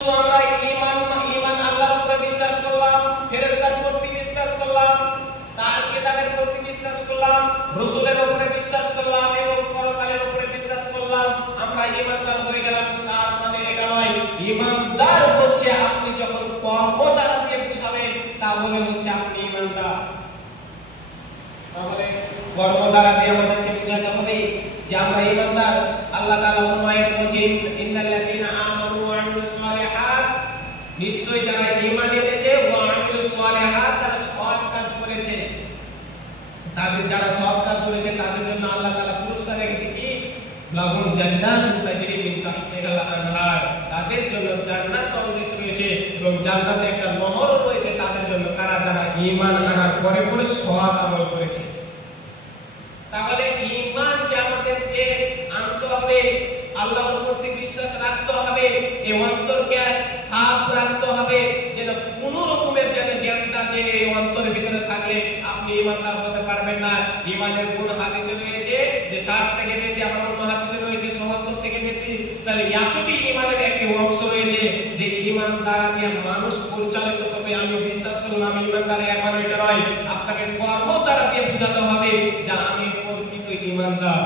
আমরা ঈমান আল্লাহর উপরে বিশ্বাস করলাম, ফেরেশতার প্রতি বিশ্বাস করলাম, তার কিতাবের প্রতি বিশ্বাস করলাম, রাসূলের উপরে বিশ্বাস করলাম এবং পরকালের উপরে বিশ্বাস করলাম, আমরা ঈমানদার হয়ে গেলাম। তার মানে এটা নয় ঈমানদার হচ্ছে আপনি যখন কর্ম দ্বারা দিয়ে বুঝাবেন তাহলে হচ্ছে আপনি ঈমানদার। তাহলে কর্ম দ্বারা দিয়ে আমাদেরকে বুঝাতে হবে যে আমরা ঈমানদার। আল্লাহ তাআলা ফরমায়েন ইন্নাল্লাযীনা আমানু ওয়া আমিলুস সালিহাত, নিশ্চয়ই যারা ঈমান এনেছে ওয়া আমিলুস সালিহাত, তারা সৎ কাজ করেছে, তাদের যারা সৎ কাজ করেছে তাদের জন্য আল্লাহ তাআলা পুরস্কার রেখেছে কি লাহুম জান্নাতুন তাজরি মিন তাহতিহাল আনহার, তাদের জন্য জান্নাত তলদেশে রয়েছে এবং জান্নাতে একটা নহর রয়েছে তাদের জন্য, কারা যারা ঈমান আনার পরে পরে সৎ আমল করেছে। তাহলে ঈমান যে আমাদেরকে আনতে হবে, আল্লাহর প্রতি বিশ্বাস রাখতে হবে, এই অন্তরকে সাফ রাখতে হবে, যেন কোনো রকমের যেন জ্ঞানটা যে অন্তরের ভিতরে থাকলে আপনি ঈমানদার হতে পারবেন না। ঈমানের গুণ হাদিসে রয়েছে যে 60 থেকে বেশি, আবার অন্য হাদিসে রয়েছে ৭০ থেকে বেশি। তাহলে এতটি ঈমানের একটি অংশ রয়েছে যে ঈমান দ্বারা দিয়ে মানুষ পরিচালিত হবে। আমি বিশ্বাস করলাম আমি ঈমানদার, এখন এটা নয়, আপনাকে কর্ম দ্বারা দিয়ে বোঝাতে হবে যে আমি প্রকৃত ঈমানদার।